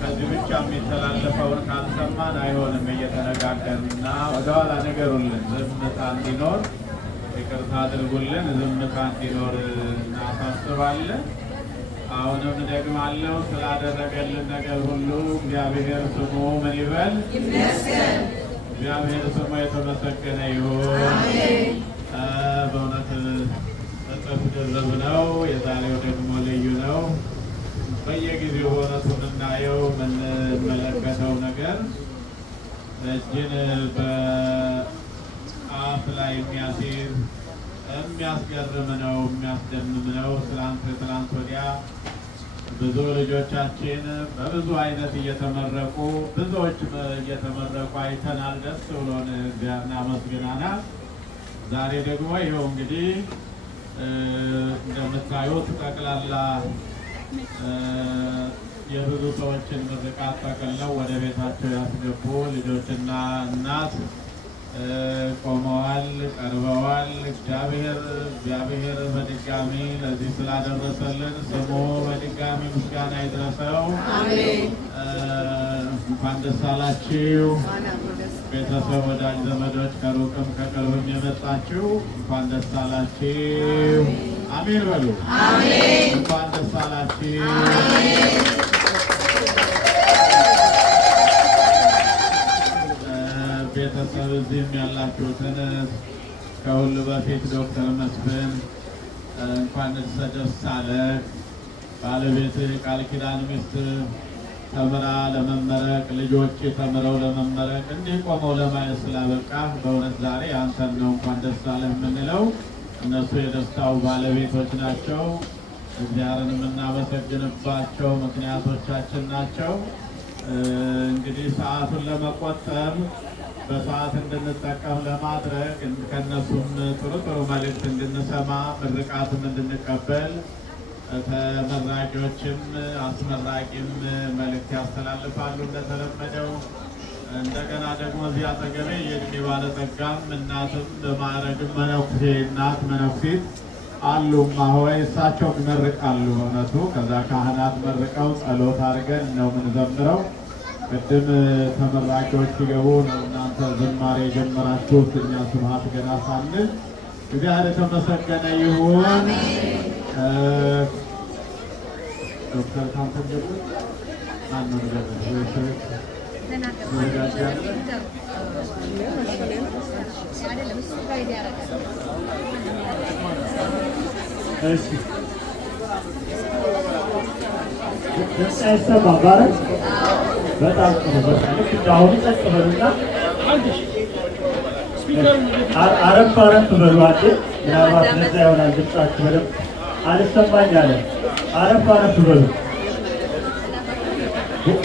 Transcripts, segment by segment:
ከዚህ ብቻ የሚተላለፈውን ካልሰማን አይሆንም። እየተነጋገርንና ወደኋላ ነገሩልን ዝምታ እንዲኖር ይቅርታ አድርጉልን። ዝምታ እንዲኖር እናሳስባለን። አሁንም ደግማለሁ ስላደረገልን ነገር ሁሉ እግዚአብሔር ስሙ ምን ይበል? ይመስገን። እግዚአብሔር ስሙ የተመሰገነ ይሁን። በእውነት እጥፍ ድርብ ነው። የዛሬው ደግሞ ልዩ ነው። በየጊዜው በእውነቱ የምናየው የምንመለከተው ነገር እጅን በአፍ ላይ የሚያስይዝ የሚያስገርም ነው፣ የሚያስደምም ነው። ትላንት ወዲያ ብዙ ልጆቻችን በብዙ አይነት እየተመረቁ ብዙዎች እየተመረቁ አይተናል። ደስ ብሎን እግዚአብሔርን አመስግነናል። ዛሬ ደግሞ ይኸው እንግዲህ እንደምታዩት ጠቅላላ የብዙ ሰዎችን ምርቃት ጠቅልለው ወደ ቤታቸው ያስገቡ ልጆችና እናት ቆመዋል፣ ቀርበዋል። እግዚአብሔር በድጋሚ ለዚህ ስላደረሰልን ስሙ በድጋሚ ምስጋና ይድረሰው። እንኳን ደስ አላችሁ ቤተሰብ፣ ወዳጅ ዘመዶች፣ ከሩቅም ከቅርብም የመጣችሁ እንኳን ደስ አላችሁ። አሜን በሉ። እንኳን ደስ አላችሁ። ቤተሰብ እዚህም ያላችሁትን ከሁሉ በፊት ዶክተር መስፍን እንኳን ደስ አለህ። ባለቤት ቃል ኪዳን ሚስት ተምራ ለመመረቅ ልጆች ተምረው ለመመረቅ እንዲህ ቆመው ለማየት ስላበቃ በእውነት ዛሬ አንተን ነው እንኳን ደስ አለህ የምንለው። እነሱ የደስታው ባለቤቶች ናቸው። እግዚአብሔርን የምናመሰግንባቸው ምክንያቶቻችን ናቸው። እንግዲህ ሰዓቱን ለመቆጠብ በሰዓት እንድንጠቀም ለማድረግ ከእነሱም ጥሩ መልእክት እንድንሰማ ምርቃትም እንድንቀበል ተመራቂዎችም አስመራቂም መልእክት ያስተላልፋሉ እንደተለመደው። እንደገና ደግሞ እዚህ አጠገቤ የእድሜ ባለጸጋም እናትም በማዕረግም መነኩሴ እናት መነኩሴት አሉማ ሆይ እሳቸው ይመርቃሉ። እውነቱ ከዛ ካህናት መርቀው ጸሎት አድርገን ነው የምንዘምረው። ቅድም ተመራቂዎች ሲገቡ ነው እናንተ ዝማሬ የጀመራችሁት። እኛ ስብሐት ገና ሳንል እግዚአብሔር የተመሰገነ ይሁን። ዶክተር ካንተን ጀምር ማነው ነገር በጣም አሁን ጸጥ በሉና አረፍ በሏት። ምናልባት ለዛ ይሆናል ድምጻችሁ በደምብ አልሰማኝ አለ። አረፍ በሉ።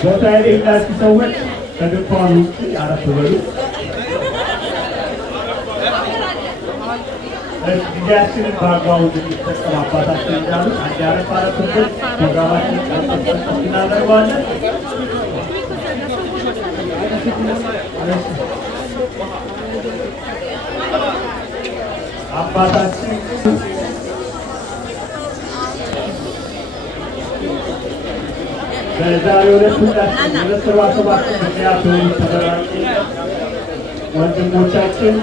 ቦታ የሌላችሁ ሰዎች ከድንኳኑ ውጭ አረፍ በሉ። ጊዜያችንን በአግባቡ እንድንጠቀም አባታችን እንዳሉት አንድ አረፍ ብል ፕሮግራማችን ቀጥታ እናደርገዋለን። አባታችን በዛሬው ዕለት ሁላችን በመሰባሰባችን ምክንያት የሆኑ ተመራቂ ወንድሞቻችን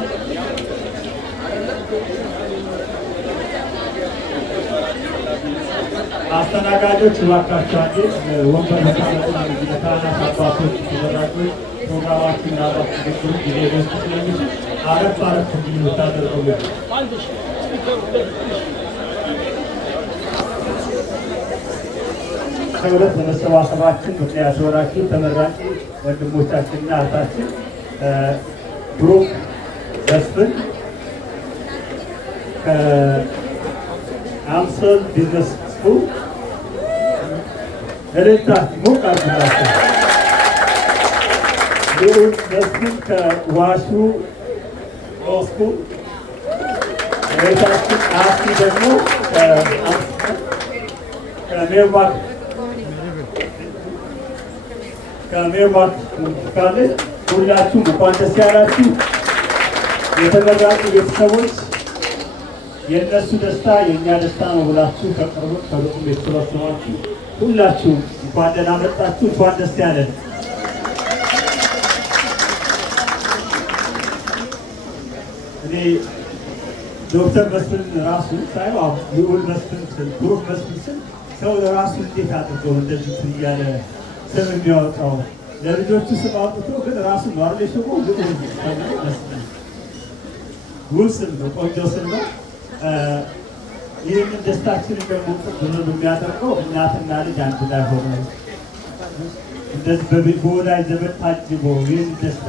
አስተናጋጆች እባካችሁ አንዴ ወንበር መቀመጥ ካህናት አባቶች ተመራቂዎች ፕሮግራማችን ላባት ግግሩ ጊዜ ደስት ስለሚችል አረፍ እንዲሉ ታደርጉልን። ከሁለት በመሰባሰባችን ምክንያት የሆናችሁ ተመራቂ ወንድሞቻችንና እህታችን ብሩክ መስፍን ከአምሶል ቢዝነስ ስኩል እልልታ ሞቅ አድርጉላቸው። ልዑል መስፍን ከዋሹ ስኩል፣ እህታችን አሲ ደግሞ ከሜርማርክ ካለች ሁላችሁም እንኳን ደስ ያላችሁ። የተመራቂ ቤተሰቦች የእነሱ ደስታ የእኛ ደስታ ነው ብላችሁ ከቅርብ ከሩቅም የተሰባሰባችሁ ሁላችሁ እንኳን ደህና መጣችሁ፣ እንኳን ደስ ያለን። እኔ ዶክተር መስፍን ራሱ ሳይሆን ልዑል መስፍን ስል ብሩክ መስፍን ስል ሰው ለራሱ እንዴት አድርገው እንደዚህ እያለ ስም የሚያወጣው ለልጆቹ ስም አውጥቶ ግን ራሱ ነው አይደል? ሽቦ ልዑል መስፍን ውብ ስም ነው፣ ቆንጆ ስም ነው። ይህንን ደስታችንን ደግሞ ብዙ የሚያደርገው እናትና ልጅ አንድ ላይ ሆነው እንደዚህ በወዳጅ ዘመድ ታጅቦ ይህን ደስታ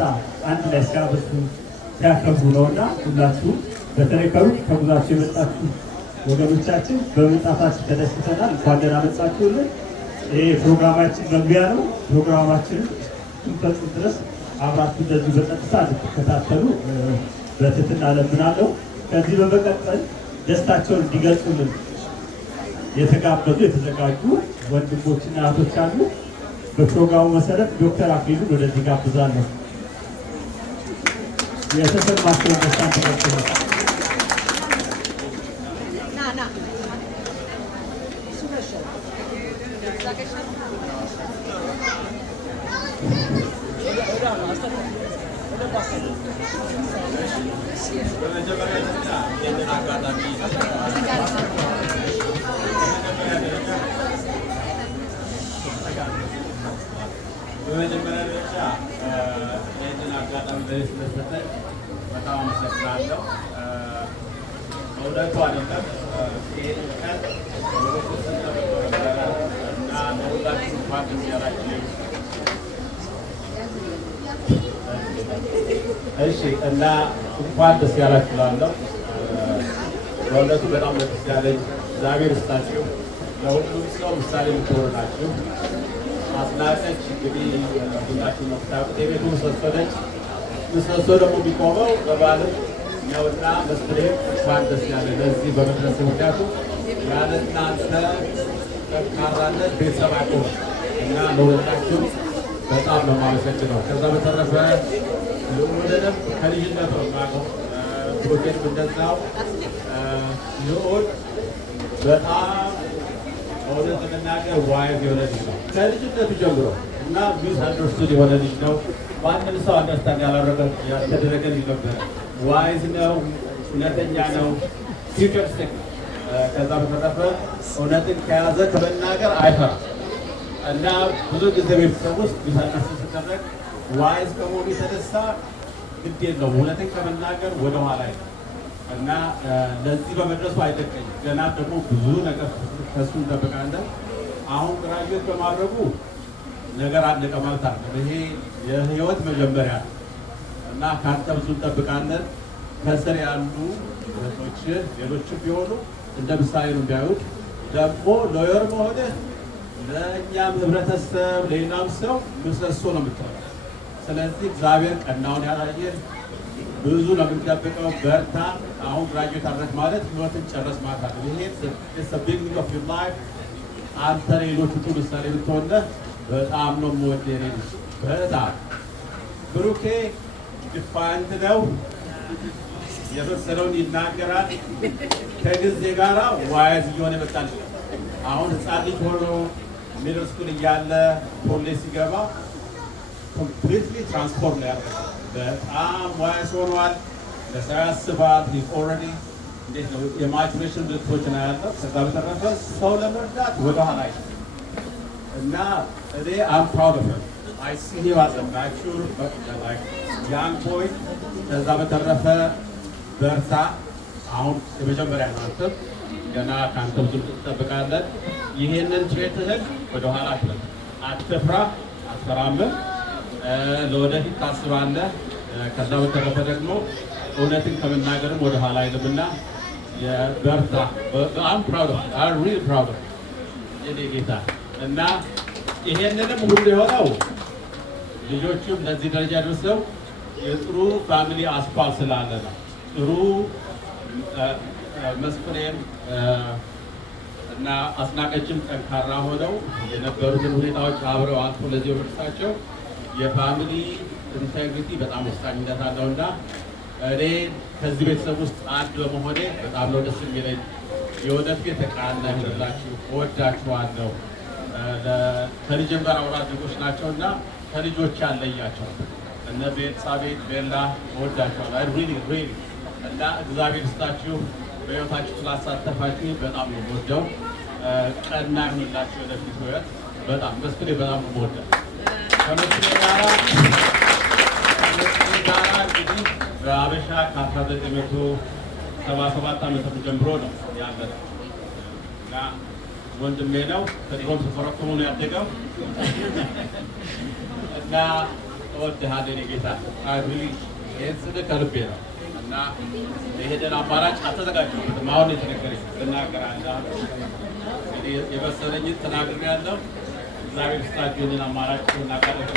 አንድ ላይ ሲያበሱ ሲያከብሩ ነው እና ሁላችሁም በተለይ ከሩቅ ከጉዟችሁ የመጣችሁ ወገኖቻችን በመምጣታችሁ ተደስተናል። እንኳን ደህና መጣችሁልን። ይሄ ፕሮግራማችን መግቢያ ነው። ፕሮግራማችንን እስክንፈጽም ድረስ አብራችሁ እንደዚህ በቀጥታ እንድትከታተሉ በትህትና እለምናለሁ። ከዚህ በመቀጠል ደስታቸውን እንዲገልጹልን የተጋበዙ የተዘጋጁ ወንድሞችና እህቶች አሉ። በፕሮግራሙ መሰረት ዶክተር አክሊሉ ወደዚህ ጋብዛለሁ። የተሰማቸውን ደስታ ተቀበሉ። በመጀመሪያ ደረጃ ይህንን አጋጣሚ ስለሰጠኝ በጣም አመሰግናለሁ። እውነቱ አይደለም ይህንን ቀን እና ለሁላችሁ እንኳን ደስ ያላችሁ። እሺ እና እንኳን ደስ ያላችሁ እላለሁ። በእውነቱ በጣም ደስ ያለኝ እግዚአብሔር ይስጣችሁ። ለሁሉም ሰው ምሳሌ የምትሆኑ ናችሁ። አስናቀች እንግዲህ ሁላችሁ ነው የምታውቁት፣ የቤቱ ምሰሶ ነች። ምሰሶ ደግሞ የሚቆመው በባልም ነውና መስፍኔም እንኳን ደስ ያለ ለዚህ በመድረስ ምክንያቱ ያለ እናንተ ጠንካራነት ቤተሰብ አይቆም እና ለሁለታችሁ በጣም ነው የማመሰግነው። ከዛ በተረፈ ልዑልንም ከልጅነት ነው የማውቀው፣ ብሩኬንም እንደዛው። ልዑል በጣም እውነት ለመናገር ዋይዝ የሆነ ልጅ ነው ከልጅነቱ ጀምሮ እና ሚስ አንደርስቱድ የሆነ ልጅ ነው። ማንም ሰው አንደርስታንድ ያልተደረገ ልጅ ነበረ። ዋይዝ ነው፣ እውነተኛ ነው፣ ፊውቸሪስቲክ። ከዛ በተረፈ እውነትን ከያዘ ከመናገር አይፈራም እና ብዙ ጊዜ ቤተሰብ ውስጥ ሚስ አንደርስቱድ ሲደረግ ዋይዝ ከመሆኑ የተነሳ ግድ የለውም እውነትን ከመናገር ወደኋላ እና ለዚህ በመድረሱ አይደቀኝም። ገና ደግሞ ብዙ ነገር ከሱ እንጠብቃለን። አሁን ግራጁዌት በማድረጉ ነገር አለቀ ማለት አይደለም። ይሄ የህይወት መጀመሪያ ነው እና ከአንተ ብዙ እንጠብቃለን። ከስር ያሉ እህቶች ሌሎችም ቢሆኑ እንደ ምሳሌ ነው የሚያዩት። ደግሞ ሎየር መሆንህ ለእኛም ህብረተሰብ ለሌላም ሰው ምሰሶ ነው የምትሆነው። ስለዚህ እግዚአብሔር ቀናውን ያላየን ብዙ ነው የምንጠብቀው። በርታ። አሁን ግራጁዌት አድረግ ማለት ህይወትን ጨረስ ማለት አለ። ይሄ ቢግኒንግ ኦፍ ዩር ላይፍ። አንተ ሌሎቹ ጥሩ ምሳሌ ብትሆንህ በጣም ነው የምወደው። የኔ ልጅ በጣም ብሩኬ ዲፋይንት ነው፣ የመሰለውን ይናገራል። ከጊዜ ጋራ ዋይዝ እየሆነ ይመጣል። አሁን ህፃን ልጅ ሆኖ ሚድል ስኩል እያለ ኮሌጅ ሲገባ ኮምፕሊትሊ ትራንስፎርም ነው ያደረገው። በጣም ዋይዝ ሆኗል። ለስራ ያስባል። ኦልሬዲ እንዴት ነው የማቹሬሽን ምልክቶች ነው ያለው። ከዛ በተረፈ ሰው ለመርዳት ወደኋላ እና እኔ አም ፕራውድ ኦፍ ሂም። አይ ሲ ሂም አዝ አ ማቹር ያንግ ቦይ። ከዛ በተረፈ በርታ። አሁን የመጀመሪያ ናንተም ገና ከአንተ ብዙ ትጠብቃለን። ይሄንን ትሬትህን ወደኋላ አትፍራ፣ አትፈራምም። ለወደፊት ታስባለህ። ከዛ በተረፈ ደግሞ እውነትን ከመናገርም ወደ ኋላ አይልምና በርታ። በጣም ፕራውድ ሪል ፕራውድ የኔ ጌታ እና ይሄንንም ሁሉ የሆነው ልጆቹም ለዚህ ደረጃ ደርሰው የጥሩ ፋሚሊ አስኳል ስላለ ነው። ጥሩ መስፍኔም እና አስናቀችም ጠንካራ ሆነው የነበሩትን ሁኔታዎች አብረው አልፎ ለዚህ ወደሳቸው የፋሚሊ ኢንቴግሪቲ በጣም ወሳኝነት አለውና እኔ ከዚህ ቤተሰብ ውስጥ አንድ በመሆኔ በጣም ነው ደስ የሚለኝ። የወደፊት የተቃና ይሁንላችሁ። እወዳችኋለሁ። ከልጅም ጋር አውራ አደጎች ናቸውና ከልጆች ያለያቸው እነ ቤተሳቤት ቤላ እወዳቸዋለሁ። አይ ሪሊ እና እግዚአብሔር ይስጣችሁ በሕይወታችሁ ስላሳተፋችሁ በጣም ነው የምወደው። ቀና ይሁንላችሁ ወደፊት ሕይወት። በጣም መስፍኔ በጣም ነው የምወደው። ከመስፍኔ ጋራ እንግዲህ በአበሻ ከ1977 ዓመተ ምህረት ጀምሮ ነው ያለው እና ወንድሜ ነው። ከድሮም ተፈረክሞ ነው ያደገው እና እወድሃለሁ የኔ ጌታ። ይህን ስልህ ከልቤ ነው እና የሄደን አማራጭ አልተዘጋጀሁበትም። አሁን የተነገረኝ ትናገራለህ እንግዲህ የመሰለኝን ተናግሬያለሁ። እግዚአብሔር ይስጣችሁ ይህንን አማራጭ እናቃለሁ።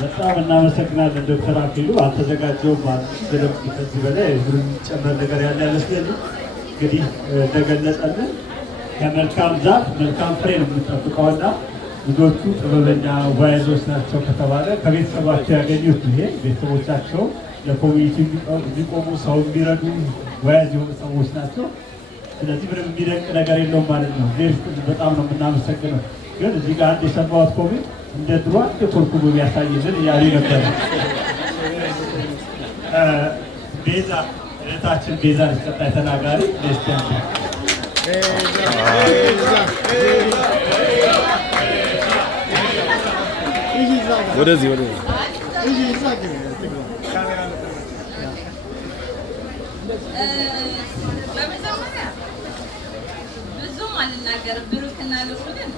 በጣም እናመሰግናለን ዶክተር አክሊሉ። አልተዘጋጀውም ማለት ከዚህ በላይ የሚጨመር ነገር ያለ አይመስለኝም። እንግዲህ እንደገለጸልን ከመልካም ዛፍ መልካም ፍሬ ነው የምንጠብቀውና ልጆቹ ጥበበኛ ዋይዞች ናቸው ከተባለ ከቤተሰባቸው ያገኙት ይሄ ቤተሰቦቻቸው ለኮሚኒቲ የሚቆሙ ሰው የሚረዱ ዋይዝ የሆኑ ሰዎች ናቸው። ስለዚህ ምንም የሚደንቅ ነገር የለውም ማለት ነው። በጣም ነው የምናመሰግነው። ግን እዚህ ጋር አንድ የሰማሁት ኮሜንት እንደ ድሮ አንድ ኮርኩቦ ቢያሳይልን እያሉ ነበር። ቤዛ እህታችን ቤዛ ቀጣይ ተናጋሪ ደስቲያን ወደዚህ በመጀመሪያ ብዙም አልናገርም። ብሩክና ልዑልን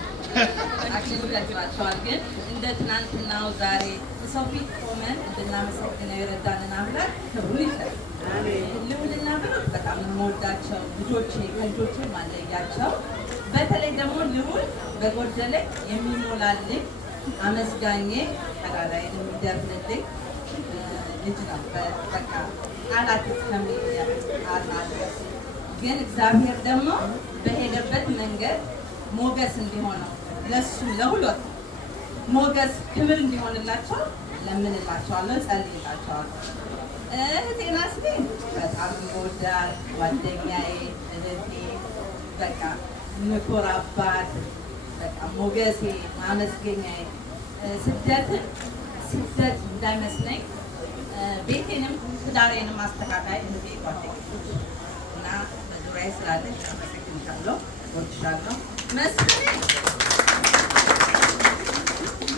አክሊሉ ገልጿቸዋል። ግን እንደ ትናንትናው ዛሬ ሰው ፊት ቆመን እንድናመሰግነው የረዳንን አምላክ ክብሩ ይሰጥ። ልዑልና ብሩክ በጣም የምወዳቸው ልጆቼ ከልጆቼ ማለያቸው። በተለይ ደግሞ ልዑል በጎደለኝ የሚሞላልኝ አመስጋኜ ቀዳዳይን የሚደርንልኝ ልጅ ነው። በቃ ቃላት እስከሚያጣድረስ ግን እግዚአብሔር ደግሞ በሄደበት መንገድ ሞገስ እንዲሆነው ለሱ ለሁለት ሞገስ ክብር እንዲሆንላቸው ለምንላቸዋለሁ፣ ጸልይላቸዋለሁ። እህቴን አስቤን በጣም ወዳድ ጓደኛዬ፣ እህቴ፣ በቃ ምኮራባት፣ በቃ ሞገሴ፣ ማመስገኛዬ። ስደትን ስደት እንዳይመስለኝ ቤቴንም ትዳሬንም አስተካካይ እህቴ ጓደኞች እና በዙሪያዬ ስላለች አመሰግንሻለሁ፣ እወድሻለሁ። መስፍኔ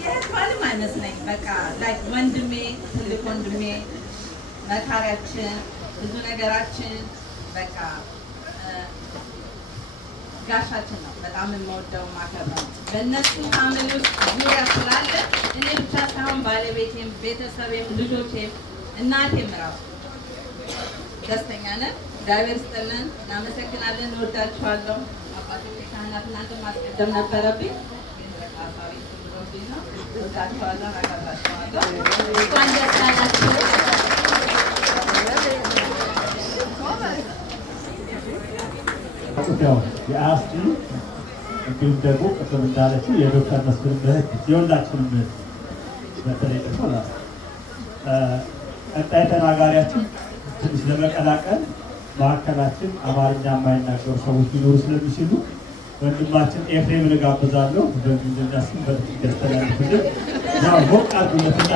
የት ባልም አይመስለኝ በቃ ላይክ ወንድሜ፣ ትልቅ ወንድሜ፣ መካሪያችን፣ ብዙ ነገራችን በቃ ጋሻችን ነው። በጣም የምወደው ማከብረው በእነሱ ፋሚሊ ውስጥ ዙሪያ ስላለ እኔ ብቻ ሳይሆን ባለቤቴም፣ ቤተሰቤም፣ ልጆቼም እናቴም እራሱ ደስተኛ ነን። እግዚአብሔር ይስጥልን። እናመሰግናለን። እንወዳችኋለሁ። አባቶቼ ካህናት፣ እናንተ ማስቀደም ነበረብኝ ግን በቃ አባቢ ብሎብኝ ነው። እንወዳችኋለሁ፣ አከብራችኋለሁ። እንኳን ደስ አላችሁ። ያው የአስቲ እንዲሁም ደግሞ ቅድም እንዳለችው የዶክተር መስፍን ምህት የሁላችንም ምህት በተለይ ደግሞ ቀጣይ ተናጋሪያችን ትንሽ ለመቀላቀል መካከላችን አማርኛ የማይናገሩ ሰዎች ሊኖሩ ስለሚችሉ ወንድማችን ኤፍሬም ልጋብዛለሁ። በእንግሊዝኛ ስም በጥቂት ያስተላልፍልን። ያው ሞቅ አድርጉለትና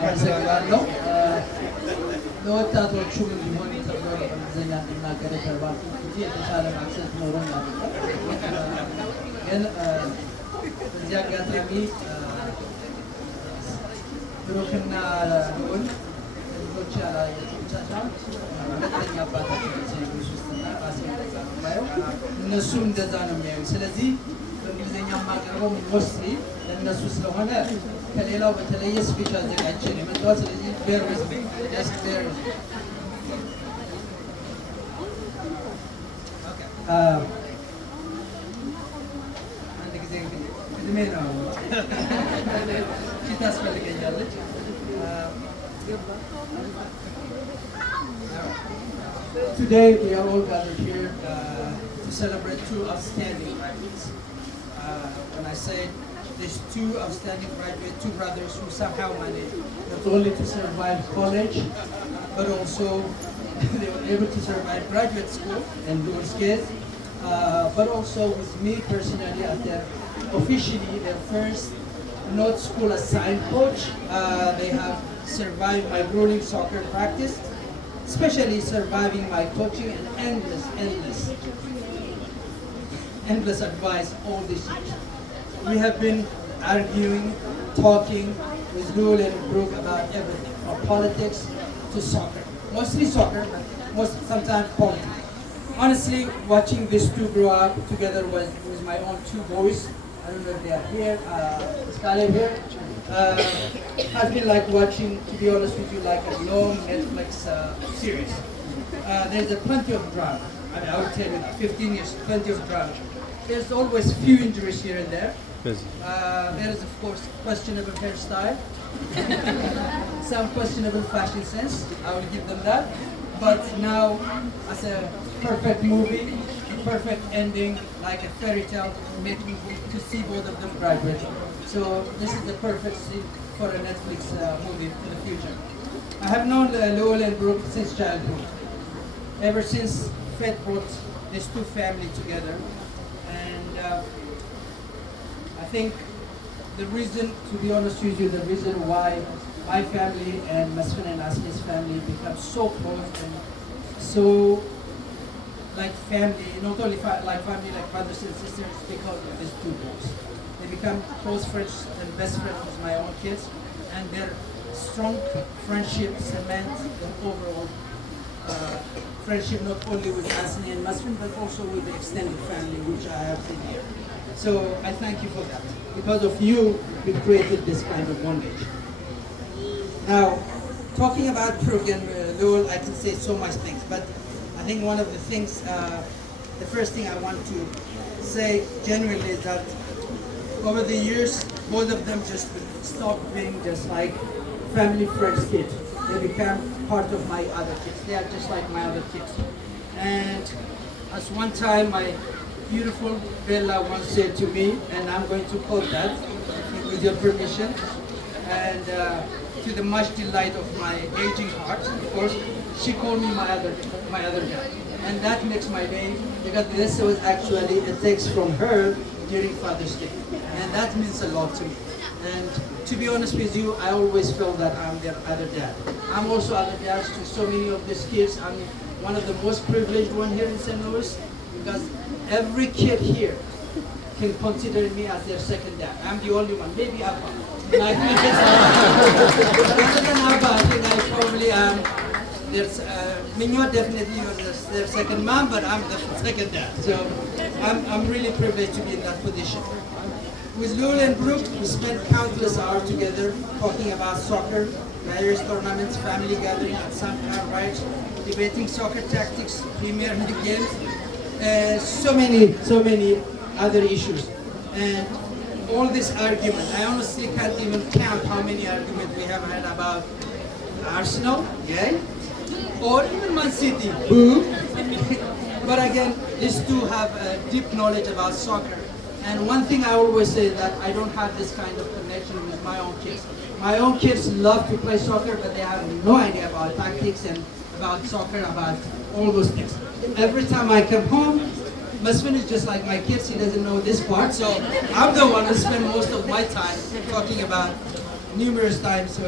አመሰግናለሁ። ለወጣቶቹም እንዲሆን ተብሎ በእንግሊዝኛ እንድናገር የተባልኩት እንጂ የተሻለ አክሰንት ኖሮኝ አይደለም። ግን በዚህ አጋጣሚ ብሩክና ልዑል ልጆች ያላየሁት ብቻ ሳይሆን ሁለተኛ አባታችን ሴቶች ውስጥና ራሴ እንደዛ ነው የማየው፣ እነሱም እንደዛ ነው የሚያዩ። ስለዚህ በእንግሊዝኛ የማቀርበው ሞስትሊ ለእነሱ ስለሆነ ከሌላው በተለየ ስፒች አዘጋጅቼ ነው የመጣሁት። ስለዚህ ቤር ዊዝ ሚ ጀስት ቤር ዊዝ ሚ። አንድ ጊዜ እንግዲህ እድሜ ነው ፊት ታስፈልገኛለች። Today we are all gathered here to celebrate two outstanding athletes. When I say There's two outstanding graduates, two brothers who somehow managed not only to survive college, but also they were able to survive graduate school in those kids. But also with me personally, as officially their first not school assigned coach. They have survived my grueling soccer practice, especially surviving my coaching and endless advice all these years. We have been arguing, talking with Lul and Brooke about everything, from politics to soccer. Mostly soccer, but sometimes politics. Honestly, watching these two grow up together with my own two boys, I don't know if they are here, Scarlett here, has been like watching, to be honest with you, like a long Netflix series. There's plenty of drama. I mean, I would tell you that, 15 years, plenty of drama. There's always few injuries here and there. There is, of course, questionable hairstyle, some questionable fashion sense, I will give them that. But now, as a perfect movie, perfect ending, like a fairy tale, making to see both of them graduate. So this is the perfect scene for a Netflix movie in the future. I have known Lowell and Brooke since childhood. Ever since Fate brought these two families together. And I think the reason, to be honest with you, the reason why my family and Masfin and Asmi's family become so close and so like family, not only like family, like brothers and sisters, because of these two boys. They become close friends and best friends with my own kids, and their strong friendship cements the overall friendship, not only with Asmi and Masfin, but also with the extended family, which I have seen here. So I thank you for that. Because of you, we created this kind of bondage. Now, talking about Brooke and Lowell, I can say so much things, but I think one of the things, the first thing I want to say genuinely is that over the years, both of them just stopped being just like family friends kids. They become part of my other kids. They are just like my other kids. And as one time my beautiful Bella once said to me, and I'm going to quote that with your permission, and to the much delight of my aging heart, of course, she called me my other dad. And that makes my day, because this was actually a text from her during Father's Day. And that means a lot to me. And to be honest with you, I always felt that I'm their other dad. I'm also other dads to so many of these kids. I'm one of the most privileged one here in St. Louis, because every kid here can consider me as their second dad. I'm the only one, maybe Abba. And I think it's other than Abba, I think I probably am. There's Minyo definitely was their second mom, but I'm the second dad. So I'm really privileged to be in that position. With Lul and Brooke, we spent countless hours together talking about soccer, various tournaments, family gatherings, and some car rides, debating soccer tactics, Premier League games, so many other issues. And all this argument, I honestly can't even count how many arguments we have had about Arsenal, yeah, or even Man City, boo. But again, these two have a deep knowledge about soccer. And one thing I always say is that I don't have this kind of connection with my own kids. My own kids love to play soccer, but they have no idea about tactics and about soccer, about all those things. Every time I come home, Masfin is just like my kids, he doesn't know this part, so I'm the one who spends most of my time talking about numerous times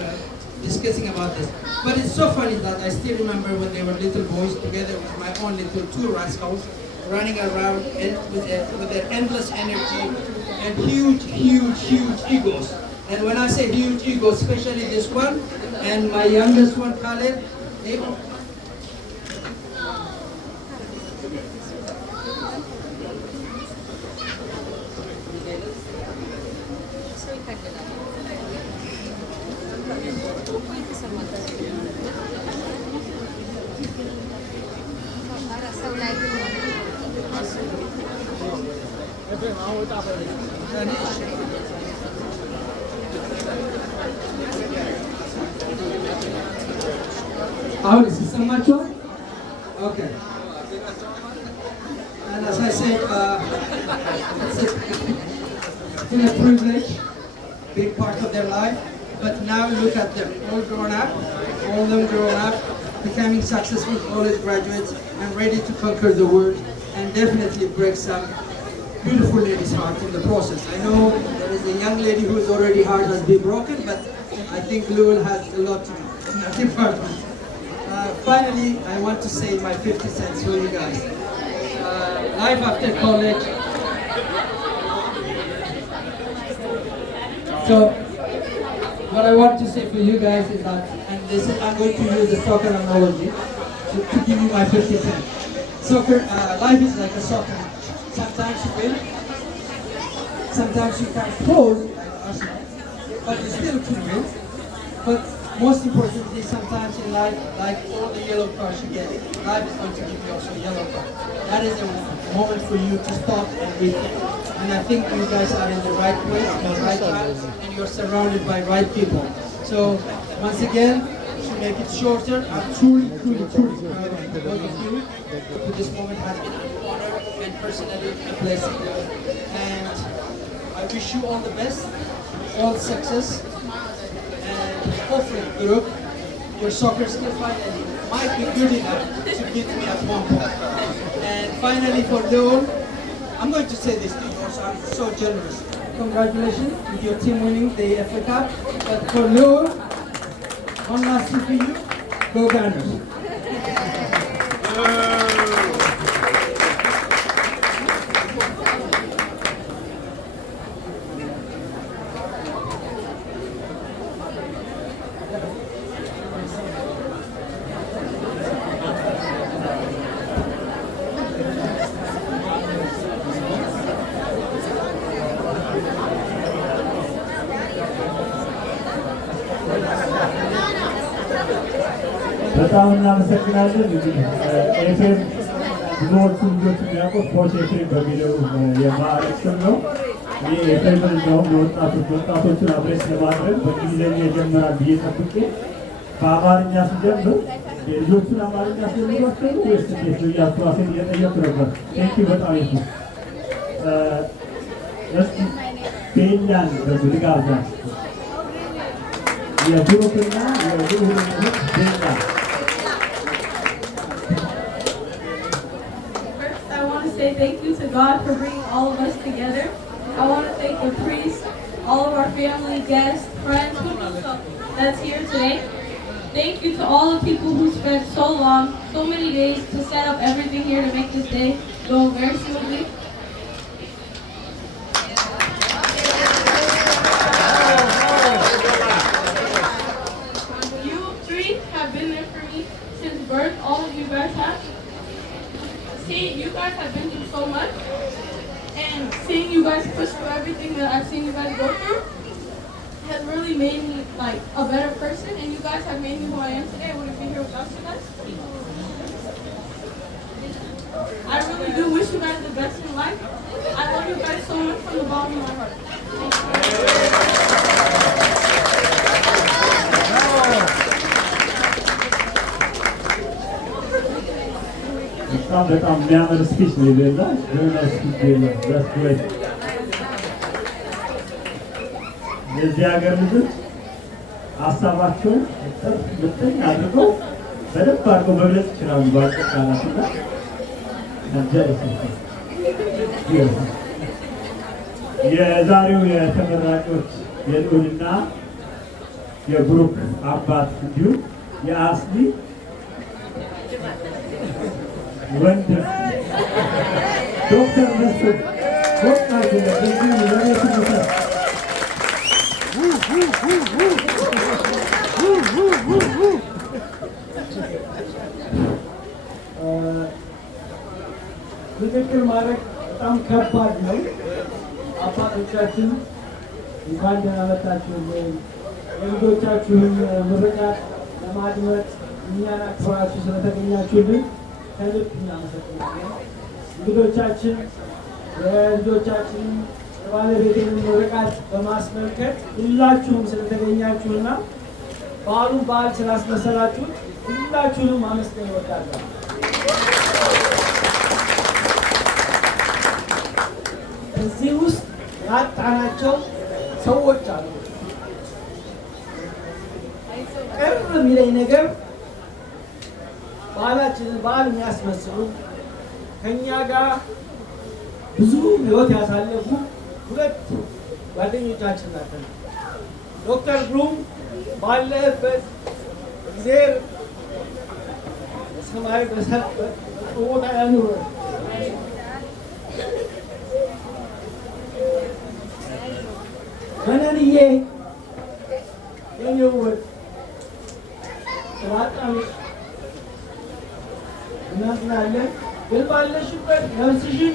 discussing about this. But it's so funny that I still remember when they were little boys together with my own little two rascals, running around with their endless energy and huge egos. And when I say huge egos, especially this one and my youngest one, Khaled, they How is it? So much one? Okay. And as I said, still a privilege, big part of their life. But now look at them, all grown up, all of them grown up, becoming successful college graduates and ready to conquer the world and definitely break some beautiful lady's heart in the process. I know there is a young lady whose already heart has been broken, but I think Lul has a lot to do in that department. Finally, I want to say my 50 cents for you guys. Life after college. So, what I want to say for you guys is that, and this is, I'm going to use the soccer analogy to give you my 50 cents. Soccer, life is like a soccer match. Sometimes you win, sometimes you can close, like Arsenal, but you still can win. But most importantly, sometimes in life, like all the yellow cards you get, life is going to give you also a yellow card. That is a moment for you to stop and rethink. And I think you guys are in the right place, in the right time, and you're surrounded by right people. So, once again, to make it shorter, I'm truly proud of both of you. This moment has been an honor and personally a blessing. And I wish you all the best, all success, and hopefully, Group, your soccer skill finally might be good enough to beat me at one point. And finally, for Lul, I'm going to say this to you also, I'm so generous. Congratulations with your team winning the FA Cup. But for Lul, one last thing for you, go Gunners. በጣም እናመሰግናለን። እንግዲህ ኤፍኤም ብዙዎቹ ልጆች የሚያውቁት ስፖርት ኤፍኤም በሚለው የማዕረግ ስም ነው። ይህ ኤፍኤም ነው ወጣቶችን አብሬስ ለማድረግ በእንግሊዝኛ ይጀምራል ብዬ ጠብቄ በአማርኛ ስጀምር የልጆቹን አማርኛ ስለሚሏቸው ወይስ እንዴት ነው እያልኩ ራሴን እየጠየኩ ነበር። ቴንኪው በጣም ይሱ እስኪ ቤኛን በድጋብዛል የብሩክና የልዑል ቤኛ Say thank you to God for bringing all of us together. I want to thank the priest, all of our family, guests, friends, that's here today. Thank you to all the people who spent so long, so many days to set up everything here to make this day go very smoothly. You three have been there for me since birth, all of you guys have. See, you guys have been through so much, and seeing you guys push through everything that I've seen you guys go through has really made me like a better person, and you guys have made me who I am today. I wouldn't be here without you guys. I really do wish you guys the best in life. I love you guys so much from the bottom of my heart. በጣም የሚያምር ስፒች ነው ይበላ የዚህ ሀገር ልጆች ሀሳባቸውን ልጥኝ አድርገው በደንብ አድርገው መግለጽ ይችላሉ። በአጠቃላትና የዛሬው የተመራቂዎች የልዑልና የብሩክ አባት እንዲሁም የአስሊ ወንድም ዶክተር መስፍን ወጣቱ ለዚህ ለቤት ነው ንግግር ማድረግ በጣም ከባድ ነው። አባቶቻችን እንኳን ደህና መጣችሁልን። የልጆቻችሁን ምርቃት ለማድመጥ እኛን አክብራችሁ ስለተገኛችሁልን ከልብ እናመሰግናለን። እንግዶቻችን የልጆቻችንን የባለቤቴን ምርቃት በማስመልከት ሁላችሁም ስለተገኛችሁና በዓሉን በዓል ስላስመሰላችሁት ሁላችሁንም ማመስገን እወዳለሁ። እዚህ ውስጥ ያጣናቸው ሰዎች አሉ። ቅር የሚለኝ ነገር ባህላችንን በዓል የሚያስመስሉ ከእኛ ጋር ብዙ ሕይወት ያሳለፉ ሁለት ጓደኞቻችን ናቸው። ዶክተር ግሩም ባለበት እግዚአብሔር ሰማይ በሰጠበት ቦታ ያኑር። መነንዬ የኔ ውበት በጣም እናዝናለን፣ ግን ባለሽበት ነፍስሽን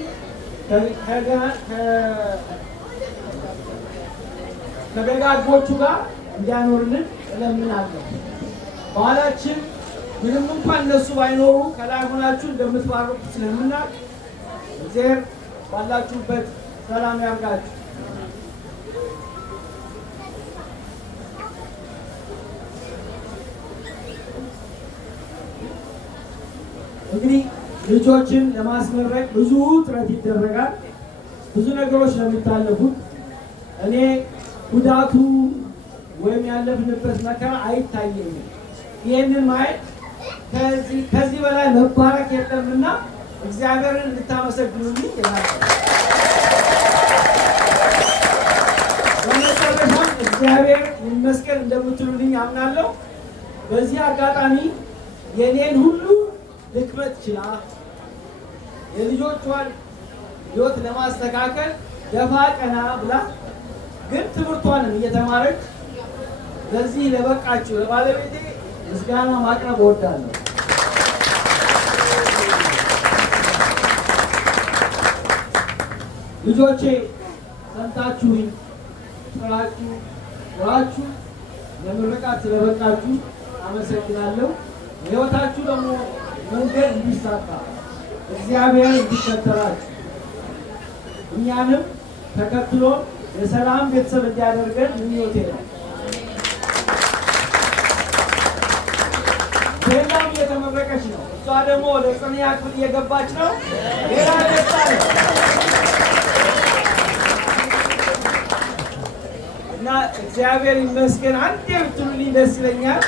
ከደጋጎቹ ጋር እንዲያኖርልን እለምናለሁ። ባህላችን ምንም እንኳን እነሱ ባይኖሩ ከላይ ሆናችሁ እንደምትባርኩ ስለምናውቅ እግዚአብሔር ባላችሁበት ሰላም ያርጋችሁ። እንግዲህ ልጆችን ለማስመረቅ ብዙ ጥረት ይደረጋል። ብዙ ነገሮች ነው የሚታለፉት። እኔ ጉዳቱ ወይም ያለፍንበት መከራ አይታየኝም። ይህንን ማየት ከዚህ በላይ መባረክ የለምና እግዚአብሔርን እንድታመሰግኑልኝ ይላል። በመጨረሻም እግዚአብሔር ይመስገን እንደምትሉልኝ አምናለሁ። በዚህ አጋጣሚ የኔን ሁሉ ድክመት ችላ የልጆቿን ሕይወት ለማስተካከል ደፋ ቀና ብላ ግን ትምህርቷንም እየተማረች ለዚህ ለበቃችሁ ለባለቤቴ ምስጋና ማቅረብ እወዳለሁ። ልጆቼ ሰምታችሁኝ ጥራችሁ ለምርቃት ስለበቃችሁ አመሰግናለሁ። ሕይወታችሁ ደግሞ መንገድ እንዲሳካ እግዚአብሔር እንዲከተላችሁ እኛንም ተከትሎ የሰላም ቤተሰብ እንዲያደርገን ምኞቴ ነው። ሌላም እየተመረቀች ነው። እሷ ደግሞ ወደ 9ኛ ክፍል እየገባች ነው። ሌላ ደስታ ነው እና እግዚአብሔር ይመስገን። አንዴ ብትሉልኝ ደስ ይለኛል።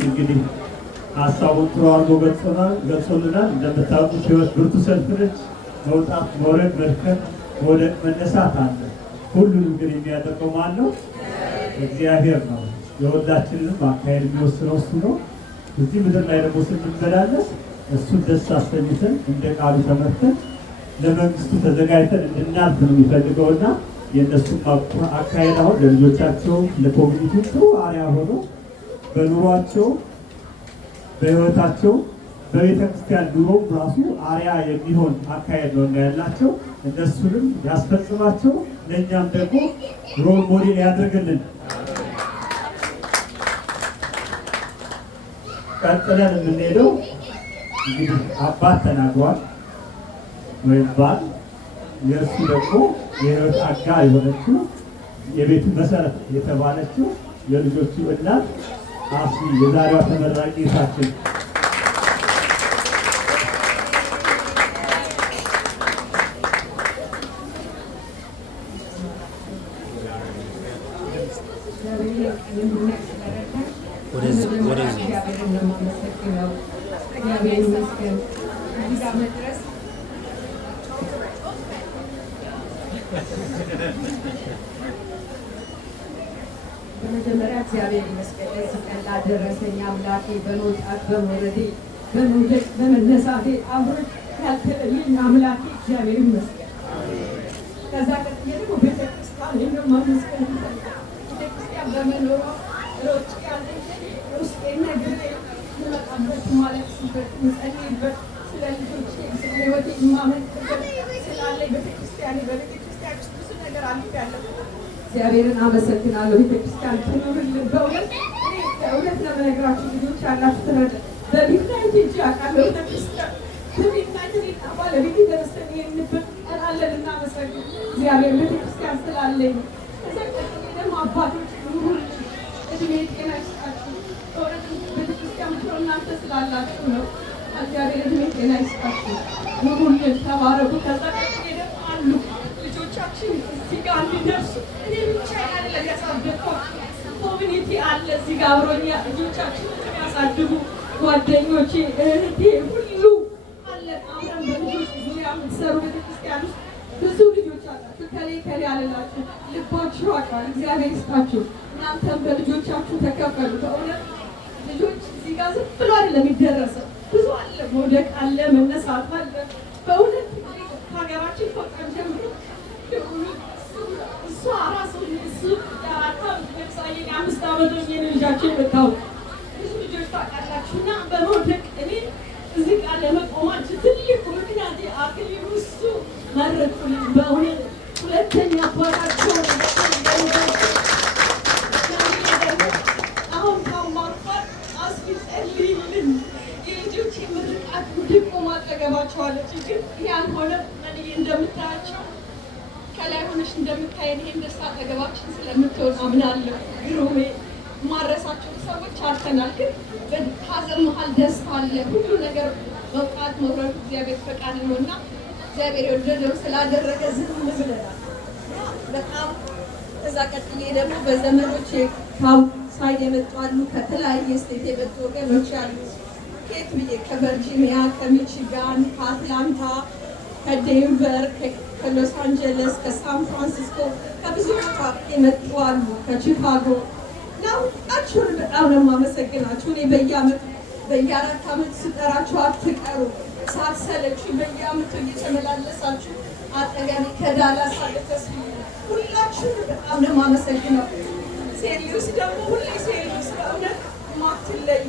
እንግዲህ ሀሳቡን ጥሩ አድርጎ ገልጾልናል። እንደምታውቁት ሕይወት ብርቱ ሰልፍ ነች። መውጣት፣ መውረድ፣ መድከም፣ መውደቅ፣ መነሳት አለ። ሁሉንም ግን የሚያደርገው ማን ነው? እግዚአብሔር ነው። የሁላችንንም አካሄድ የሚወስነው እሱ ነው። እዚህ ምድር ላይ ደግሞ ስንመላለስ እሱን ደስ አሰኝተን እንደ ቃሉ ተመርተን ለመንግስቱ ተዘጋጅተን እንድናልፍ ነው የሚፈልገውና የእነሱም አካሄድ አሁን ለልጆቻቸው ለኮሚኒቲ ጥሩ አርአያ ሆኖ በኑሯቸው በሕይወታቸው በቤተ ክርስቲያን ኑሮም ራሱ አርአያ የሚሆን አካሄድ ነው ያላቸው። እነሱንም ያስፈጽማቸው፣ ለእኛም ደግሞ ሮል ሞዴል ያደርግልን። ቀጥለን የምንሄደው እንግዲህ አባት ተናግሯል ወይም ባል፣ የእርሱ ደግሞ የህይወት አጋር የሆነችው የቤቱ መሰረት የተባለችው የልጆቹ እናት አሲ የዛሬዋ ተመራቂ እህታችን በመጀመሪያ እግዚአብሔር ይመስገን ለዚህ ቀን ላደረሰኝ አምላኬ፣ በመውጣት በመውረዴ በመውደቅ በመነሳቴ አብሮኝ ያልተለየኝ አምላኬ እግዚአብሔር ይመስገን። ከዛ ቀጥዬ ደግሞ ቤተክርስቲያን ነው ማመስገን ይፈልጋል። ቤተክርስቲያን በመኖሯ ሮጭ ያለኝ ውስጤን ነግሬ የምመጣበት ማለቅስበት የምጸልይበት ስለ ልጆቼ ስለ ህይወቴ የማመልክበት ስላለኝ ቤተክርስቲያን በቤተክርስቲያን ውስጥ ብዙ ነገር አልፌያለሁ። እግዚአብሔርን አመሰግናለሁ። ቤተክርስቲያን ትኑርልን። በእውነት ለመነግራችሁ ልጆች ያላችሁ ትረዳ በሚድናይት ሄጄ አውቃለሁ። ቤተክርስቲያን በሚድናይት ሄና ባለቤት ደረሰን ይሄንበት ቀናለን። እናመሰግን እግዚአብሔር ቤተክርስቲያን ስላለኝ። ከዛ ቀጥሎ ደግሞ አባቶች ኑሩልን፣ እድሜ ጤና ይስጣችሁ። በእውነት ቤተክርስቲያን ብሎ እናንተ ስላላችሁ ነው። እግዚአብሔር እድሜ ጤና ይስጣችሁ፣ ኑሩልን፣ ተባረኩ። ከዛ ቀጥሎ ደግሞ አሉ ልጆቻችን እዚህ ጋር እንዲደርሱ እኔ ብቻ አይደለም ያሳደግኳቸው፣ ኮሚኒቲ አለ እዚህ ጋር አብሮኝ ልጆቻችን ያሳድጉ ጓደኞቼ፣ እህቴ ሁሉ አለ። አብረን በልጆች ዙሪያ የምትሰሩ ቤተክርስቲያን ውስጥ ብዙ ልጆች አላችሁ። ከሌ አለላችሁ ልባችሁ አቃል እግዚአብሔር ይስጣችሁ። እናንተም በልጆቻችሁ ተከፈሉ። በእውነት ልጆች እዚህ ጋር ዝም ብሎ አይደለም የሚደረሰው፣ ብዙ አለ፣ መውደቅ አለ፣ መነሳት አለ። በእውነት ሀገራችን ፈቀን ጀምሮ እሷ ራሱ እሱ ለምሳሌ 5 ዓመት ልጃቸው የመጣው ብዙ ልጆች ታውቃላችሁ። እና በመውደቅ እኔ እዚህ ቃል ለመቆማችሁ ትልቁ ምክንያት አክሊሉ እሱ መረጡልኝ። በእውነት ሁለተኛ አባታቸው አሁን ካማርኳት አስቢጸልይልን የልጆች ምርቃት እንዲቆም አጠገባቸዋለች። ግን ያን ሆነ መልዬ እንደምታያቸው ከላይ ሆነሽ እንደምታየን ይሄን ደስታ አጠገባችን ስለምትሆን አምናለሁ። ግሩሜ ማረሳቸው ሰዎች አልተናል። ግን በሀዘን መሀል ደስታ አለ። ሁሉ ነገር መውጣት መውረዱ እግዚአብሔር ፈቃድ ነው እና እግዚአብሔር የወደደው ስላደረገ ዝም ብለናል። በጣም እዛ ቀጥዬ ደግሞ በዘመኖች ሳይድ የመጡ አሉ፣ ከተለያየ ስቴት የመጡ ወገኖች አሉ። ኬት ብዬ ከቨርጂኒያ፣ ከሚቺጋን፣ ከአትላንታ፣ ከዴንቨር፣ ከሎስ አንጀለስ፣ ከሳን ፍራንሲስኮ ከብዙ ቦታ የመጡ አሉ፣ ከቺካጎ እና ሁላችሁን በጣም ነው የማመሰግናችሁ። እኔ በየዓመቱ በየ4 ዓመት ስጠራችሁ አትቀሩ ሳትሰለቹ በየዓመቱ እየተመላለሳችሁ አጠገቤ ከዳላስ አለተስ ሁላችሁን በጣም ነው የማመሰግነው። ሴሪዮስ ደግሞ ሁሌ ሴሪዮስ በእውነት ማትለዩ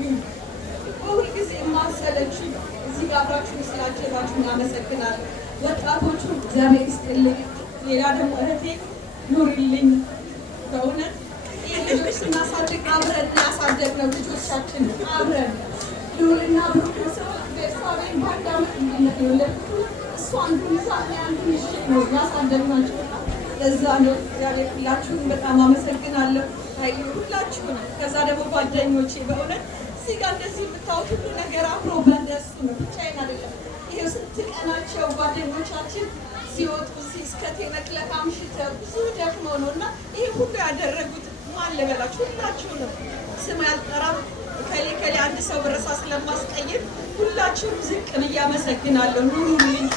ሁልጊዜ የማትሰለቹ እዚህ ጋር አብራችሁ ስላጀባችሁ እናመሰግናለን። ወጣቶቹ እግዚአብሔር ይስጥልኝ። ሌላ ደግሞ እህቴ ኑሪልኝ። በእውነት ይህ ልጆች ስናሳድግ አብረን እናሳደግ ነው። ልጆቻችን አብረን ኑርና ብሩክ ሰው ቤተሰቤን በአንድ ዓመት እንዲነት የወለድኩት እሱ አንዱን ይዛ እኔ አንዱን ይዤ ነው ያሳደግናቸው። ለዛ ነው እግዚአብሔር ሁላችሁን በጣም አመሰግናለሁ። አይ ሁላችሁን። ከዛ ደግሞ ጓደኞቼ በእውነት እዚህ ጋር እንደዚህ የምታዩት ሁሉ ነገር አብሮ በእነሱ ነው፣ ብቻዬን አይደለም። ይሄው ስንት ቀናቸው ጓደኞቻችን ሲወጡ እስከ ቴነክለክ አምሽተው ብዙ ደክመው ነው እና ይሄ ሁሉ ያደረጉት ማን ልበላችሁ ሁላችሁንም ስም ያልጠራም ከሌ አንድ ሰው ብረሳ ስለማስቀይር ሁላችሁም ዝቅ ብዬ አመሰግናለሁ። ኑሩልኝ።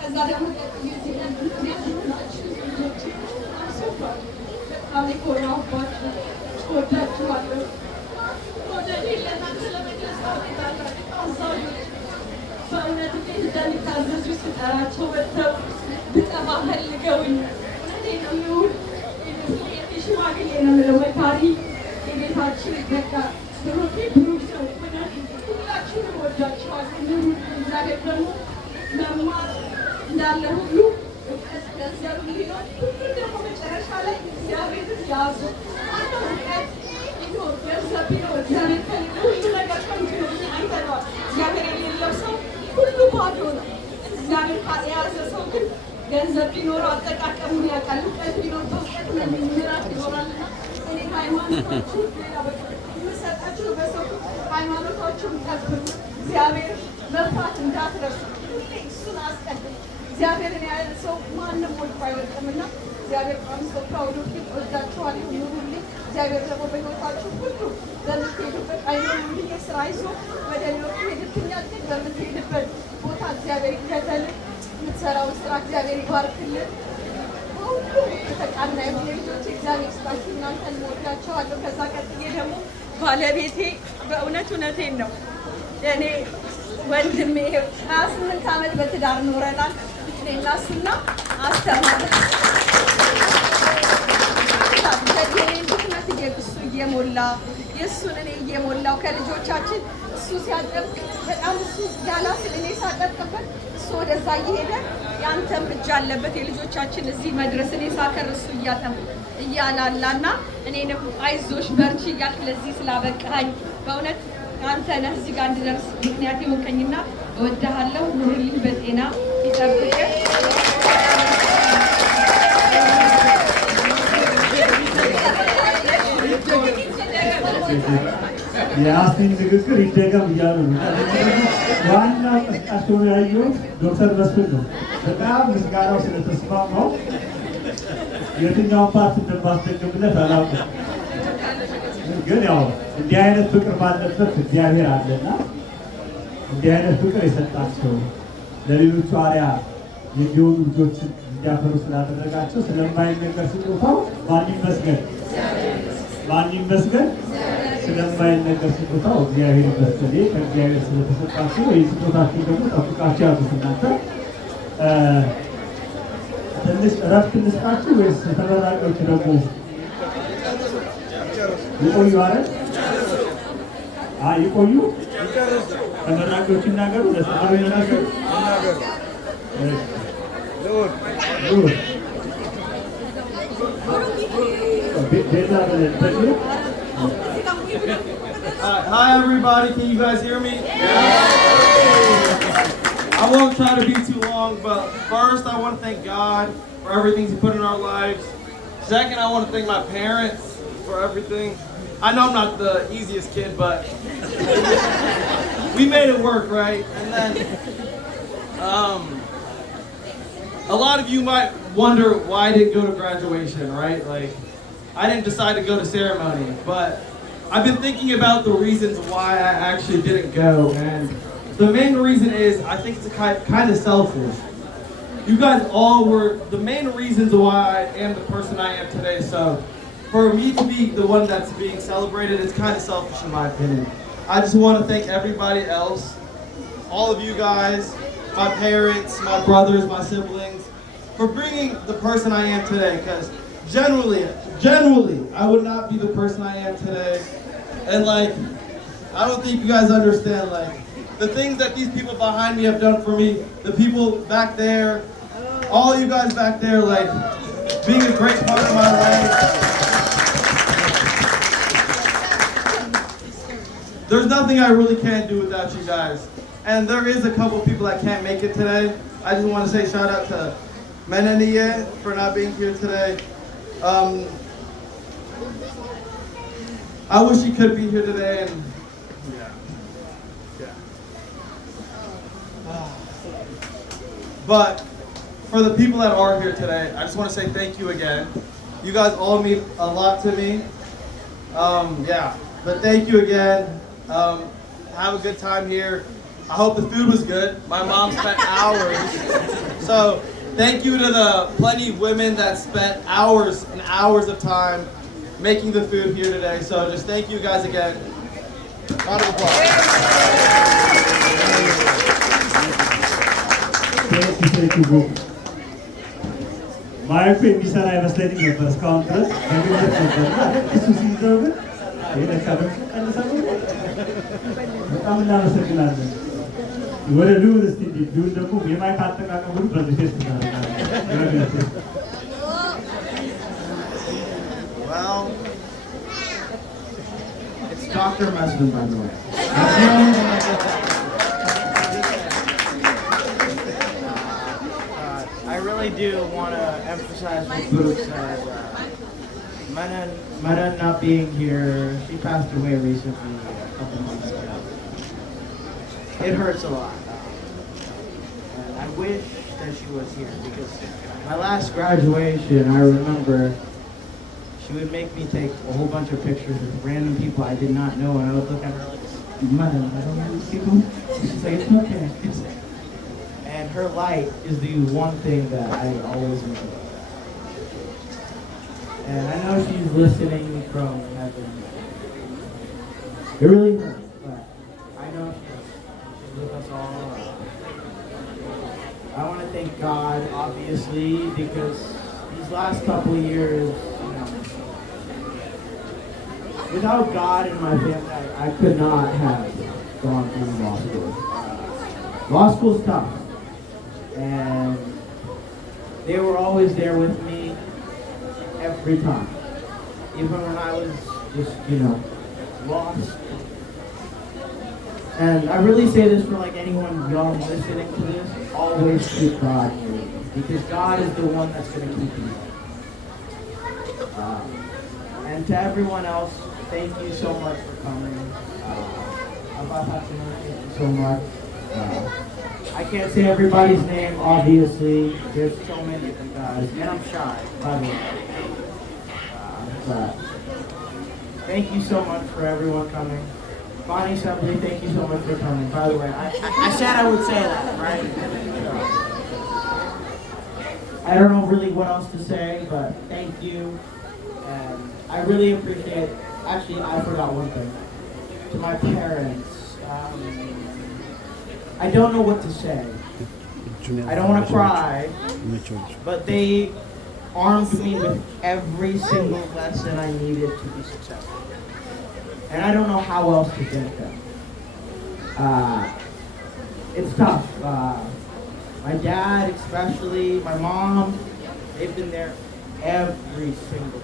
ከዛ ደግሞ ወዳችኋለሁ። ወደኔ ለእናንተ ለመግለጽ በእውነት እንዴት እንደሚታዘዙ ስጠራቸው ወጥተው ብጠፋ ፈልገውኝ እውነቴን ነው ይሁን ሽማግሌ ነው የምለው መካሪ የቤታችን በቃ ብሩኬ ብሩክ ነው። ሁላችሁንም ወዳችኋለሁ። ኑሩ። እግዚአብሔር ደግሞ መማር እንዳለ ሁሉ ገንዘብ ሊሆን ሁሉ ደግሞ መጨረሻ መጨረሻ ላይ እግዚአብሔርን ያዙ። አንዱ እውቀት ቢኖር ገንዘብ ቢኖር እግዚአብሔር ከሌለ ሁሉ ነገር ከንቱ ነው። አይተነዋል። እግዚአብሔር የሌለው ሰው ሁሉ ባዶ ነው። እግዚአብሔር የያዘ ሰው ግን ገንዘብ ቢኖረው አጠቃቀሙን ያውቃል። እውቀት ቢኖር በእውቀት መምራት ይኖራልና እኔ ሃይማኖታችሁ ሌላ በቃ የምሰጣችሁ በሰው ሃይማኖታችሁን ጠብቁ። እግዚአብሔር መፍራት እንዳትረሱ። ሁሌ እሱን አስቀድሙ። እግዚአብሔርን ያለ ሰው ማንም ወድቆ አይወድቅምና እግዚአብሔር ሰው ፕራውዶች ወዳችኋለሁ። ኑሩልኝ። እግዚአብሔር ደግሞ በሕይወታችሁ ሁሉ በምትሄዱበት አይኖር ልዬ ስራ ይዞ ወደ ኒውዮርክ ሄድብኛል። ግን በምትሄድበት ቦታ እግዚአብሔር ይከተል። የምትሰራውን ስራ እግዚአብሔር ይባርክልን። ሁሉ የተቃና የሆነ ልጆች እግዚአብሔር ስጣችሁ። እናንተን እወዳችኋለሁ። ከዛ ቀጥዬ ደግሞ ባለቤቴ በእውነት እውነቴን ነው እኔ ወንድሜ 28 ዓመት በትዳር ኖረናል። እኔና እሱና አስተማሪ የኔን ድክመት እሱ እየሞላ የእሱን እኔ እየሞላው ከልጆቻችን እሱ ሲያጠብቅ በጣም እሱ ያላስል እኔ ሳጠብቅበት እሱ ወደዛ እየሄደ ያንተም እጅ አለበት የልጆቻችን እዚህ መድረስ እኔ ሳከር እሱ እያላላና እኔንም አይዞሽ በርቺ እያልክ ለዚህ ስላበቃኝ በእውነት አንተ ነህ እዚህ ጋር እንድደርስ ምክንያት የሆንከኝና እወድሃለሁ። ኑርልኝ፣ በጤና ይጠብቅህ። የአስቴር ንግግር ይደገም እያሉ ነው። ዋናው ቀስቃሽ ሆኖ ያየሁት ዶክተር መስፍን ነው። በጣም ምስጋናው ስለተስማማው የትኛውን ፓርት እንደማስደግምለት አላውቅም። ግን ያው እንዲህ አይነት ፍቅር ባለበት እግዚአብሔር አለና እንዲህ አይነት ፍቅር የሰጣቸው ለሌሎቹ አርአያ የሚሆኑ ልጆችን እንዲያፈሩ ስላደረጋቸው ስለማይነገር ስጦታው ማን ይመስገን? ማን ይመስገን? ስለማይነገር ስጦታው እግዚአብሔር ይመስገን። ከእግዚአብሔር ስለተሰጣችሁ ይህ ስጦታችሁ ደግሞ ጠብቃችሁ ያዙት። እናንተ ትንሽ እረፍት እንስጣችሁ ወይስ ተመራቂዎች ደግሞ ይቆዩ አይደል? ይቆዩ። ተመራቂዎች ይናገሩ፣ ለሰዓቱ ይናገሩ። Hi everybody, can you guys hear me? I won't try to be too long, but first I want to thank God for everything He put in our lives. Second, I want to thank my parents for everything. I know I'm not the easiest kid, but we made it work, right? And then a lot of you might wonder why I didn't go to graduation, right? Like, I didn't decide to go to ceremony, but I've been thinking about the reasons why I actually didn't go, and the main reason is I think it's kind of selfish. You guys all were the main reasons why I am the person I am today, so for me to be the one that's being celebrated, it's kind of selfish in my opinion. I just want to thank everybody else, all of you guys, my parents, my brothers, my siblings, for bringing the person I am today, because generally, I would not be the person I am today. And like, I don't think you guys understand, like, the things that these people behind me have done for me, the people back there, all you guys back there, like, being a great part of my life. There's nothing I really can't do without you guys. And there is a couple people that can't make it today. I just want to say shout out to Meneniye for not being here today. I wish he could be here today, and but for the people that are here today, I just want to say thank you again. You guys all mean a lot to me. But thank you again. Have a good time here. I hope the food was good. My mom spent hours. So thank you to the plenty of women that spent hours and hours of time making the food here today. So just thank you guys again. Round of applause. Thank you. ማየቱ የሚሰራ አይመስለኝም ነበር እስካሁን ድረስ እሱ ሲይዘው ግን በጣም እናመሰግናለን። ወደ ልዑል እስቲ ልዑል ደግሞ የማይክ አጠቃቀሙን በዚህ ቴስት እናደርጋለን። Dr. Mesvin, by the way. I really do want to emphasize what Brooke said. Meta not being here, she passed away recently, a couple months ago. It hurts a lot. And I wish that she was here because my last graduation, I remember she would make me take a whole bunch of pictures with random people I did not know, and I would look at her like, Mother, I don't know these people. She's like, it's okay. And her light is the one thing that I always remember. And I know she's listening from heaven. It really hurts, but I know she's with us all. I want to thank God, obviously, because these last couple of years, without God and my family, I could not have gone through law school. Law school's tough. And they were always there with me every time. Even when I was just, lost. And I really say this for like anyone young listening to this, always keep God in your life, because God is the one that's going to keep you. And to everyone else, thank you so much for coming. Thank you so much. I can't say everybody's name, obviously. There's so many of you guys, and I'm shy, by the way. But thank you so much for everyone coming. Bonnie Sembley, thank you so much for coming. By the way, I said I would say that, right? I don't know really what else to say, but thank you. And I really appreciate, actually, I forgot one thing. To my parents, I don't know what to say. I don't want to cry, but they armed me with every single lesson I needed to be successful. And I don't know how else to thank them. It's tough. My dad especially, my mom, they've been there every single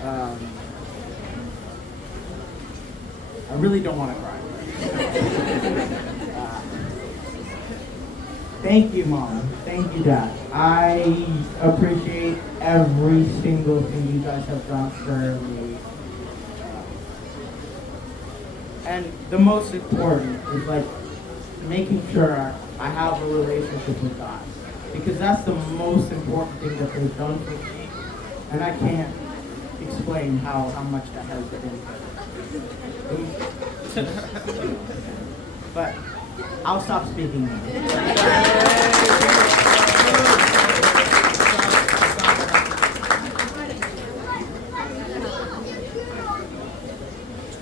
time. I really don't want to cry. Thank you, Mom. Thank you, Dad. I appreciate every single thing you guys have done for me. And the most important is like making sure I have a relationship with God. Because that's the most important thing that they've done for me. And I can't explain how much that has been. But I'll stop speaking now.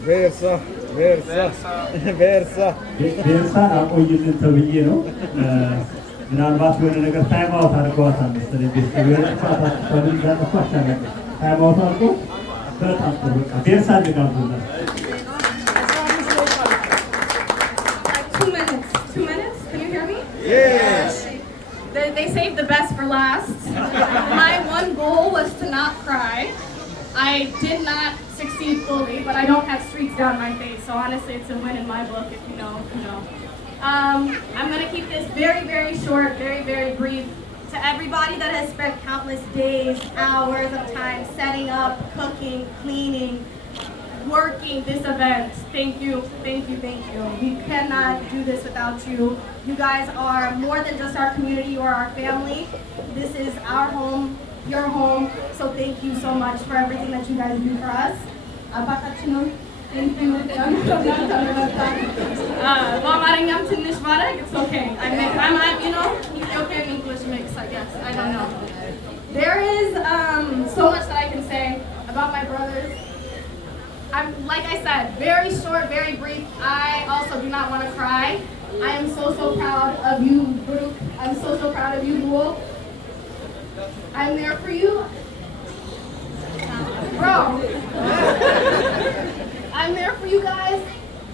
Versa. ቤርሳን አቆይልን ተብዬ ነው። ምናልባት የሆነ ነገር ታይም አውት አድርገዋታል መሰለኝ። ቤተሰብ የሆነ ጥፋት አጥፍቷል። ዛጠፋች አለ ታይም አውት አድርጎ በጣም ጥሩ። በቃ ቤርሳን ልጋብዙላት። 2 minutes. 2 minutes? Can you hear me? Yes. They saved the best for last. My one goal was to not cry. I did not succeed fully, but I don't have streaks down my face. So honestly, it's a win in my book, if you know, you know. I'm going to keep this very, very short, very, very brief. To everybody that has spent countless days, hours of time setting up, cooking, cleaning, working this event, thank you, thank you, thank you. We cannot do this without you. You guys are more than just our community or our family. This is our home, your home. So thank you so much for everything that you guys do for us. Thank you. በአማርኛም ትንሽ ማድረግ it's okay. I'm you know, Ethiopian English mix, I guess. I don't know. There is so much that I can say about my brothers. I'm like I said, very short, very brief. I also do not want to cry. I am so proud of you, Brooke. I'm so proud of you, Bull. I'm there for you. Bro. I'm there for you guys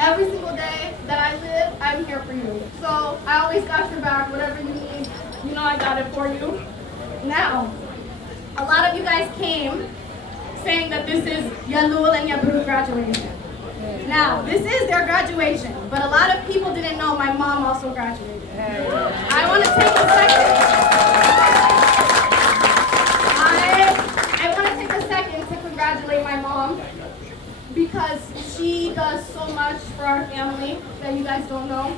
every single day that I live. I'm here for you. So I always got your back. Whatever you need, you know I got it for you. Now, a lot of you guys came saying that this is Yalul and Yaburu graduation. Now, this is their graduation, but a lot of people didn't know my mom also graduated. I want to take a second. I want to take a second to congratulate my mom because she does so much for our family that you guys don't know.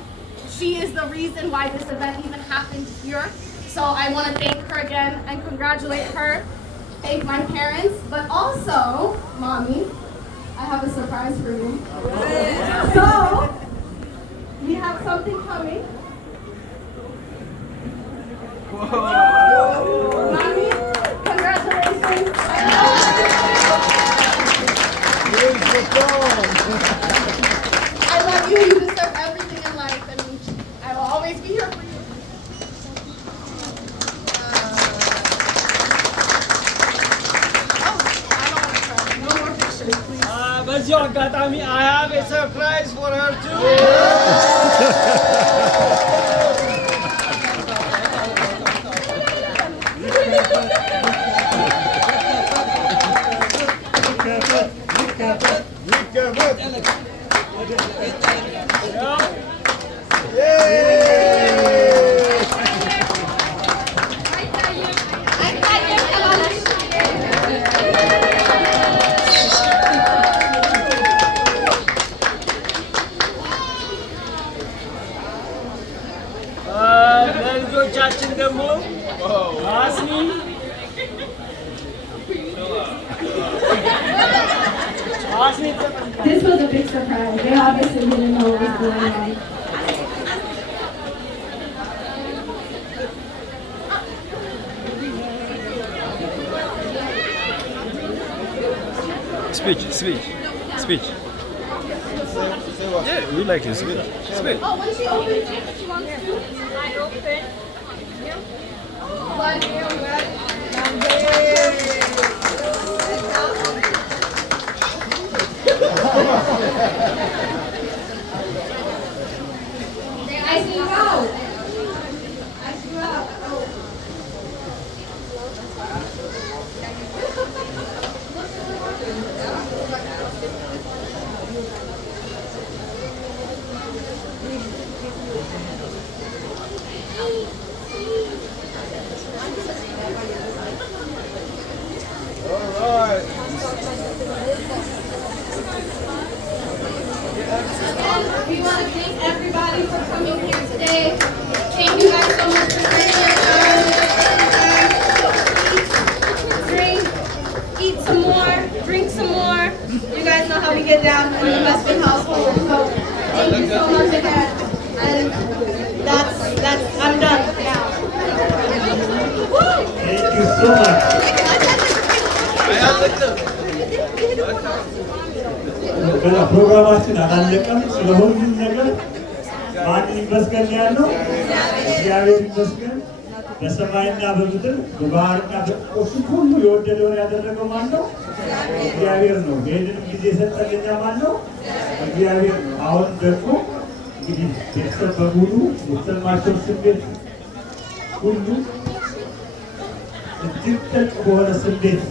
She is the reason why this event even happened here. So I want to thank her again and congratulate her. Thank my parents, but also, Mommy, I have a surprise for you. So, we have something coming. Whoa. Mommy, congratulations. I love you. You deserve everything in life, and I will always be here for you. በዚሁ አጋጣሚ I have a surprise for her too. ለልጆቻችን ደግሞ አስኒ This was a big surprise. They obviously didn't know what was going on. Speech. Yeah, we like your speech. Oh, when she opens it, she wants to. I open. I see you out. I see you out. We want to thank everybody for coming here today. Thank you guys so much for spending your time. Drink, eat some more, drink some more. You guys know how we get down in the Western household. So thank you so much again. And I'm done now. Thank you so much. ፕሮግራማችን አላለቀም። ስለሁሉም ነገር ማን ይመስገን ያለው እግዚአብሔር ይመስገን። በሰማይና በምድር በባህርና በቁስ ሁሉ የወደደውን ያደረገው ማን ነው? እግዚአብሔር ነው። ይህንንም ጊዜ የሰጠልኛ ማን ነው? እግዚአብሔር ነው። አሁን ደግሞ እንግዲህ ቤተሰብ በሙሉ የተሰማቸው ስሜት ሁሉ እጅግ ጥልቅ በሆነ ስሜት